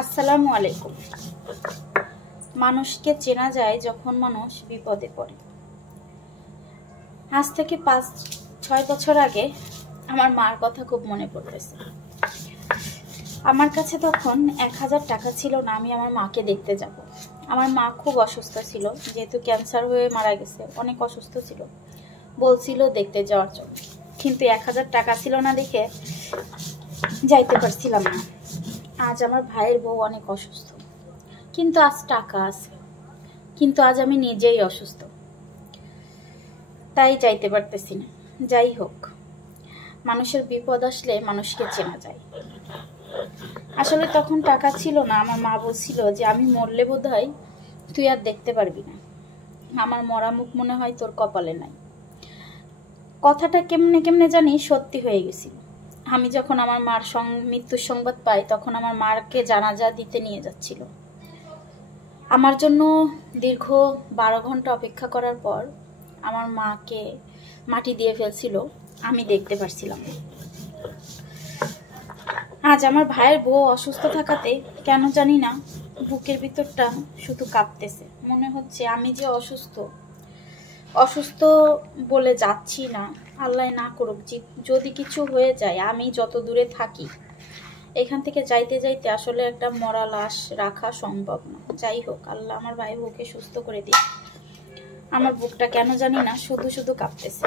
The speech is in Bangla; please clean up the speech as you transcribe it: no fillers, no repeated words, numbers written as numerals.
আসসালামু আলাইকুম। মানুষকে চেনা যায় যখন মানুষ বিপদে পড়ে। আজ থেকে 5-6 বছর আগে আমার মার কথা খুব মনে পড়তেছে। আমার কাছে তখন 1000 টাকা ছিল না আমি আমার মাকে দেখতে যাব। আমার মা খুব অসুস্থ ছিল, যেহেতু ক্যান্সার হয়ে মারা গেছে, অনেক অসুস্থ ছিল। বলছিল দেখতে যাওয়ার জন্য, কিন্তু 1000 টাকা ছিল না দেখে যাইতে পারছিলাম না। আজ আমার ভাইয়ের বউ অনেক অসুস্থ, কিন্তু আজ টাকা আছে, কিন্তু আজ আমি নিজেই অসুস্থ, তাই যাইতে পারতেছি না। যাই হোক, মানুষের বিপদ আসলে মানুষকে চেনা যায়। আসলে তখন টাকা ছিল না। আমার মা বলছিল যে আমি মরলে বোধহয় তুই আর দেখতে পারবি না, আমার মরা মুখ মনে হয় তোর কপালে নাই। কথাটা কেমনে কেমনে জানি সত্যি হয়ে গেছিল। আমি যখন আমার মার মৃত্যুর সংবাদ পাই, তখন আমার মাকে জানাজা দিতে নিয়ে যাচ্ছিল। আমার জন্য দীর্ঘ 12 ঘন্টা অপেক্ষা করার পর আমার মাকে মাটি দিয়ে ফেলছিল, আমি দেখতে পারছিলাম। আজ আমার ভাইয়ের বউ অসুস্থ থাকাতে কেন জানি না বুকের ভিতরটা শুধু কাঁপতেছে। মনে হচ্ছে আমি যে অসুস্থ বলে যাচ্ছি না, আল্লাহ না করুক যদি কিছু হয়ে যায়, আমি যত দূরে থাকি এখান থেকে যাইতে যাইতে আসলে একটা মরা লাশ রাখা সম্ভব না। যাই হোক, আল্লাহ আমার ভাই বউকে সুস্থ করে দিই। আমার বুকটা কেন জানি না শুধু শুধু কাঁপতেছে।